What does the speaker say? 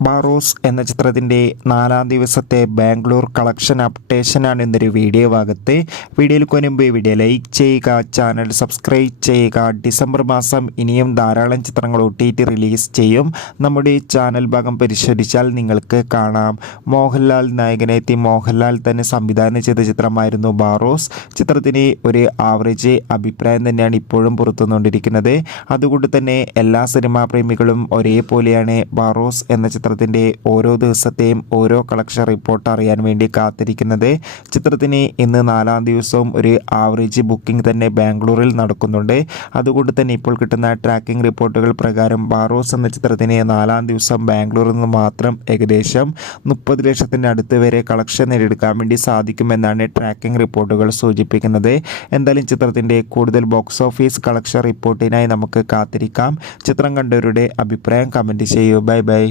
ബാറോസ് എന്ന ചിത്രത്തിന്റെ നാലാം ദിവസത്തെ ബാംഗ്ലൂർ കളക്ഷൻ അപ്ഡേഷനാണ് ഇന്നൊരു വീഡിയോ ഭാഗത്ത്. വീഡിയോയിൽ കൊനുമ്പ് വീഡിയോ ലൈക്ക് ചെയ്യുക ചാനൽ സബ്സ്ക്രൈബ് ചെയ്യുക. ഡിസംബർ മാസം ഇനിയും ധാരാളം ചിത്രങ്ങൾ ഒ റിലീസ് ചെയ്യും. നമ്മുടെ ചാനൽ ഭാഗം പരിശോധിച്ചാൽ നിങ്ങൾക്ക് കാണാം. മോഹൻലാൽ നായകനെത്തി മോഹൻലാൽ തന്നെ സംവിധാനം ചെയ്ത ചിത്രമായിരുന്നു ബാറോസ്. ചിത്രത്തിന് ഒരു ആവറേജ് അഭിപ്രായം തന്നെയാണ് ഇപ്പോഴും പുറത്തുനിന്നുകൊണ്ടിരിക്കുന്നത്. അതുകൊണ്ട് തന്നെ എല്ലാ സിനിമാ പ്രേമികളും ഒരേപോലെയാണ് ബാറോസ് എന്ന ചിത്രത്തിന്റെ ഓരോ ദിവസത്തെയും ഓരോ കളക്ഷൻ റിപ്പോർട്ട് അറിയാൻ വേണ്ടി കാത്തിരിക്കുന്നത് ചിത്രത്തിന് ഇന്ന് നാലാം ദിവസവും ഒരു ആവറേജ് ബുക്കിംഗ് തന്നെ ബാംഗ്ലൂരിൽ നടക്കുന്നുണ്ട്. അതുകൊണ്ട് തന്നെ ഇപ്പോൾ കിട്ടുന്ന ട്രാക്കിംഗ് റിപ്പോർട്ടുകൾ പ്രകാരം ബാറോസ് എന്ന ചിത്രത്തിന് നാലാം ദിവസം ബാംഗ്ലൂരിൽ നിന്ന് മാത്രം ഏകദേശം മുപ്പത് ലക്ഷത്തിന്റെ അടുത്ത് വരെ കളക്ഷൻ നേടിയെടുക്കാൻ വേണ്ടി സാധിക്കുമെന്നാണ് ട്രാക്കിംഗ് റിപ്പോർട്ടുകൾ സൂചിപ്പിക്കുന്നത്. എന്തായാലും ചിത്രത്തിന്റെ കൂടുതൽ ബോക്സ് ഓഫീസ് കളക്ഷൻ റിപ്പോർട്ടിനായി നമുക്ക് കാത്തിരിക്കാം. ചിത്രം കണ്ടവരുടെ അഭിപ്രായം കമന്റ് ചെയ്യൂ. Bye bye.